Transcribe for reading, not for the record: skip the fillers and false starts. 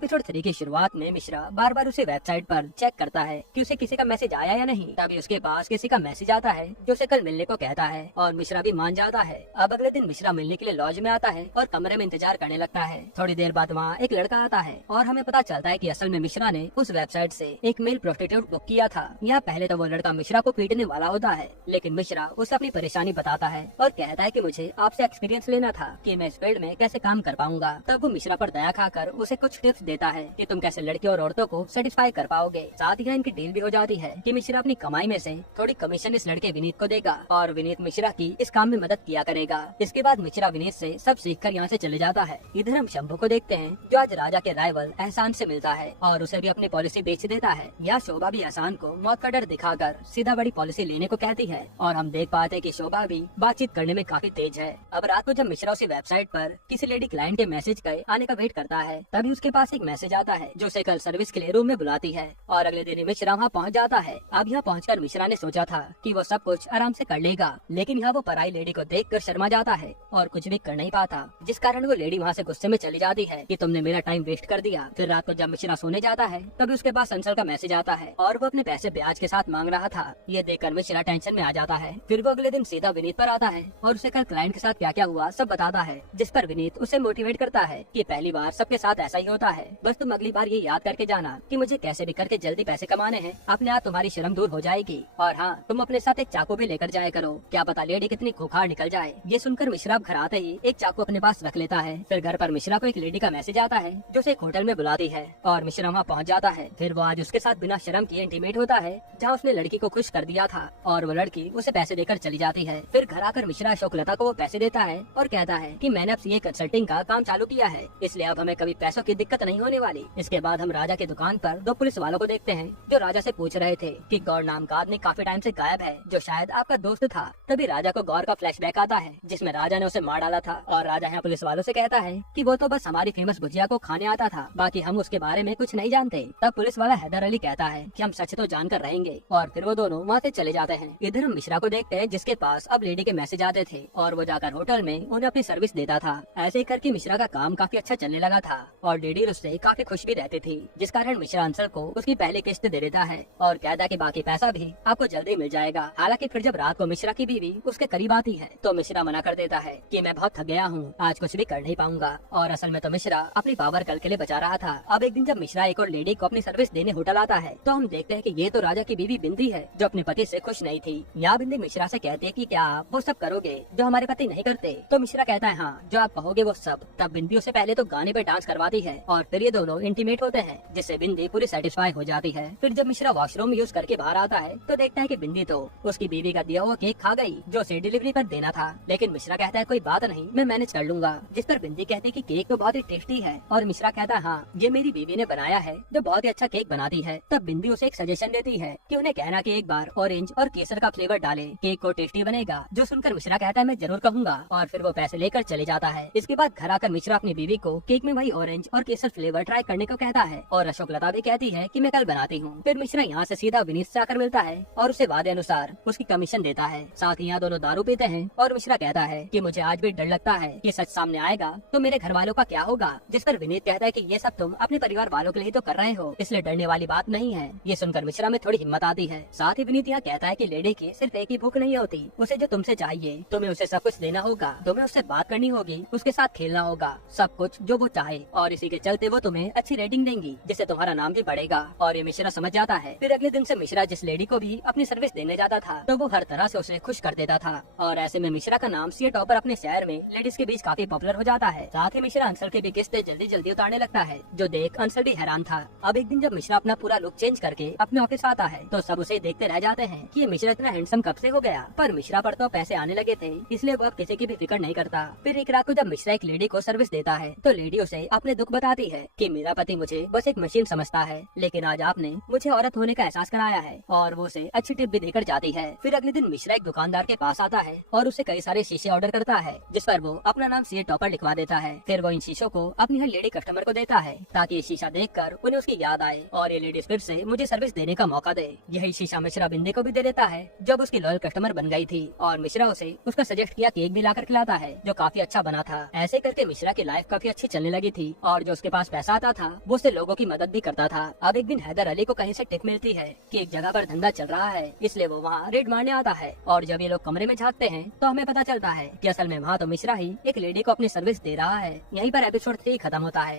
Episode 3 की शुरुआत में मिश्रा बार बार उसे वेबसाइट पर चेक करता है कि उसे किसी का मैसेज आया या नहीं। तभी उसके पास किसी का मैसेज आता है जो उसे कल मिलने को कहता है और मिश्रा भी मान जाता है। अब अगले दिन मिश्रा मिलने के लिए लॉज में आता है और कमरे में इंतजार करने लगता है। थोड़ी देर बाद वहाँ एक लड़का आता है और हमें पता चलता है कि असल में मिश्रा ने उस वेबसाइट से एक मेल प्रोस्टिट्यूट बुक किया था। यहाँ पहले तो वो लड़का मिश्रा को पीटने वाला होता है, लेकिन मिश्रा उसे अपनी परेशानी बताता है और कहता है कि मुझे आपसे एक्सपीरियंस लेना था कि मैं इस फील्ड में कैसे काम कर पाऊंगा। तब वो मिश्रा पर दया खाकर उसे कुछ टिप्स देता है कि तुम कैसे लड़के और औरतों को सेटिस्फाई कर पाओगे। साथ ही इनकी डील भी हो जाती है कि मिश्रा अपनी कमाई में से थोड़ी कमीशन इस लड़के विनीत को देगा और विनीत मिश्रा की इस काम में मदद किया करेगा। इसके बाद मिश्रा विनीत से सब सीखकर यहाँ से चले जाता है। इधर हम शंभू को देखते हैं जो आज राजा के राइवल एहसान से मिलता है और उसे भी अपनी पॉलिसी बेच देता है। यहाँ शोभा भी एहसान को मौत का डर दिखाकर सीधा बड़ी पॉलिसी लेने को कहती है और हम देख पाते हैं कि शोभा भी बातचीत करने में काफी तेज है। अब रात को जब मिश्रा उसी वेबसाइट पर किसी लेडी क्लाइंट के मैसेज के आने का वेट करता है, तभी उसके पास एक मैसेज आता है जो उसे कल सर्विस के लिए रूम में बुलाती है और अगले दिन मिश्रा वहाँ पहुँच जाता है। अब यहाँ पहुँचकर मिश्रा ने सोचा था कि वो सब कुछ आराम से कर लेगा, लेकिन यहाँ वो पराई लेडी को देखकर शर्मा जाता है और कुछ भी कर नहीं पाता, जिस कारण वो लेडी वहाँ से गुस्से में चली जाती है कि तुमने मेरा टाइम वेस्ट कर दिया। फिर रात को जब मिश्रा सोने जाता है तभी उसके पास अंशल का मैसेज आता है और वो अपने पैसे ब्याज के साथ मांग रहा था। ये देखकर मिश्रा टेंशन में आ जाता है। फिर वो अगले दिन सीधा विनीत पर आता है और उसे कल क्लाइंट के साथ क्या क्या हुआ सब बताता है, जिस पर विनीत उसे मोटिवेट करता है कि पहली बार सबके साथ ऐसा ही होता है, बस तुम अगली बार ये याद करके जाना कि मुझे कैसे भी करके जल्दी पैसे कमाने हैं, अपने आप तुम्हारी शर्म दूर हो जाएगी। और हाँ, तुम अपने साथ एक चाकू भी लेकर जाया करो, क्या पता लेडी कितनी खूंखार निकल जाए। ये सुनकर मिश्रा घर आते ही एक चाकू अपने पास रख लेता है। फिर घर पर मिश्रा को एक लेडी का मैसेज आता है जो उसे एक होटल में बुलाती है और मिश्रा वहाँ पहुँच जाता है। फिर वो आज उसके साथ बिना शर्म किए इंटीमेट होता है, जहाँ उसने लड़की को खुश कर दिया था और वो लड़की उसे पैसे देकर चली जाती है। फिर घर आकर मिश्रा अशोकलता को वो पैसे देता है और कहता है कि मैंने अब सीए कंसल्टिंग का काम चालू किया है, इसलिए अब हमें कभी पैसों की दिक्कत नहीं होने वाली। इसके बाद हम राजा की दुकान पर दो पुलिस वालों को देखते हैं जो राजा से पूछ रहे थे कि गौर नाम का आदमी काफी टाइम से गायब है जो शायद आपका दोस्त था। तभी राजा को गौर का फ्लैशबैक आता है जिसमें राजा ने उसे मार डाला था और राजा यहाँ पुलिस वालों से कहता है कि वो तो बस हमारी फेमस भुजिया को खाने आता था, बाकी हम उसके बारे में कुछ नहीं जानते। तब पुलिस वाला हैदर अली कहता है कि हम सच तो जानकर रहेंगे और फिर वो दोनों वहाँ से चले जाते हैं। इधर हम मिश्रा को देखते हैं जिसके पास अब लेडी के मैसेज आते थे और वो जाकर होटल में उन्हें अपनी सर्विस देता था। ऐसे ही करके मिश्रा का काम काफी अच्छा चलने लगा था और लेडी उससे काफी खुश भी रहती थी, जिस कारण मिश्रा अंशल को उसकी पहली किस्त दे देता है और कहता है कि बाकी पैसा भी आपको जल्दी मिल जाएगा। हालांकि फिर जब रात को मिश्रा की बीवी उसके करीब आती है तो मिश्रा मना कर देता है कि मैं बहुत थक गया हूँ, आज कुछ भी कर नहीं पाऊंगा। और असल में तो मिश्रा अपनी पावर कल के लिए बचा रहा था। अब एक दिन जब मिश्रा एक और लेडी को अपनी सर्विस देने होटल आता है तो हम देखते हैं कि ये तो राजा की बीवी बिंदी है जो अपने पति से खुश नहीं थी। यहाँ बिंदी मिश्रा से कहती है कि क्या आप वो सब करोगे जो हमारे पति नहीं करते? तो मिश्रा कहता है हाँ, जो आप कहोगे वो सब। तब बिंदी उसे पहले तो गाने पे डांस करवाती है और फिर ये दोनों इंटीमेट होते हैं, जिससे बिंदी पूरी सेटिस्फाई हो जाती है। फिर जब मिश्रा वॉशरूम यूज करके बाहर आता है तो देखता है कि बिंदी तो उसकी बीवी का दिया हुआ केक खा गई जो उसे डिलीवरी पर देना था, लेकिन मिश्रा कहता है कोई बात नहीं, मैं मैनेज कर लूंगा। जिस पर बिंदी कहती है कि केक तो बहुत ही टेस्टी है और मिश्रा कहता है हाँ, ये मेरी बीवी ने बनाया है जो बहुत ही अच्छा केक बनाती है। तब बिंदी उसे एक सजेशन देती है कि उन्हें कहना कि एक बार ऑरेंज और केसर का फ्लेवर डाले, केक को टेस्टी बनेगा। जो सुनकर मिश्रा कहता है मैं जरूर कहूँगा और फिर वो पैसे लेकर चले जाता है। इसके बाद घर आकर मिश्रा अपनी बीवी को केक में वही ऑरेंज और केसर फ्लेवर ट्राई करने को कहता है और अशोकलता भी कहती है कि मैं कल बनाती हूँ। फिर मिश्रा यहाँ से सीधा विनीत से आकर मिलता है और उसे वादे अनुसार उसकी कमीशन देता है। साथ ही यहाँ दोनों दारू पीते हैं और मिश्रा कहता है कि मुझे आज भी डर लगता है कि सच सामने आएगा तो मेरे घर वालों का क्या होगा। जिस पर विनीत कहता है कि ये सब तुम अपने परिवार वालों के लिए तो कर रहे हो, इसलिए डरने वाली बात नहीं है। ये सुनकर मिश्रा में थोड़ी हिम्मत आती है। साथ ही विनीत यहाँ कहता है कि लेडी की सिर्फ एक ही भूख नहीं होती, उसे जो तुमसे चाहिए तुम्हें उसे सब कुछ देना होगा, तुम्हें उससे बात करनी होगी, उसके साथ खेलना होगा, सब कुछ जो वो चाहे, और इसी के चलते वो तुम्हें अच्छी रेटिंग देंगी जिससे तुम्हारा नाम भी बढ़ेगा। और ये मिश्रा समझ जाता है। फिर अगले दिन से मिश्रा जिस लेडी को भी अपनी सर्विस देने जाता था तो वो हर तरह से उसे खुश कर देता था और ऐसे में मिश्रा का नाम सीए टॉपर अपने शहर में लेडीज के बीच काफी पॉपुलर हो जाता है। साथ ही मिश्रा अंशल की भी किस्तें जल्दी जल्दी उतारने लगता है, जो देख अंशल भी हैरान था। अब एक दिन जब मिश्रा अपना पूरा लुक चेंज करके अपने ऑफिस आता है तो सब उसे देखते रह जाते हैं कि ये मिश्रा इतना हैंडसम कब से हो गया। पर मिश्रा पर तो पैसे आने लगे थे, इसलिए वो अब किसी की भी फिक्र नहीं करता। फिर एक रात को जब मिश्रा एक लेडी को सर्विस देता है तो लेडी उसे अपने दुख बताती है कि मेरा पति मुझे बस एक मशीन समझता है, लेकिन आज आपने मुझे औरत होने का एहसास कराया है, और वो उसे अच्छी टिप भी देकर जाती है। फिर अगले दिन मिश्रा एक दुकानदार के पास आता है और उसे कई सारे शीशे ऑर्डर करता है, जिस पर वो अपना नाम सीए टॉपर लिखवा देता है। फिर वो इन शीशों को अपनी हर लेडी कस्टमर को देता है ताकि ये शीशा देखकर उन्हें उसकी याद आए और ये लेडीज फिर से मुझे सर्विस देने का मौका दे। यही शीशा मिश्रा बिंदी को भी दे देता है जब उसकी लॉयल कस्टमर बन गई थी और मिश्रा उसे उसका सजेस्ट किया केक भी लाकर खिलाता है जो काफी अच्छा बना था। ऐसे करके मिश्रा की लाइफ काफी अच्छी चलने लगी थी और जो उसके पास पैसा आता था वो उससे लोगों की मदद भी करता था। अब एक दिन हैदर अली को कहीं से टिप मिलती है कि एक जगह पर धंधा चल रहा है, इसलिए वो वहाँ रेड मारने आता है। और जब ये लोग कमरे में झांकते हैं तो हमें पता चलता है कि असल में वहाँ तो मिश्रा ही एक लेडी को अपनी सर्विस दे रहा है। यहीं पर एपिसोड 3 खत्म होता है।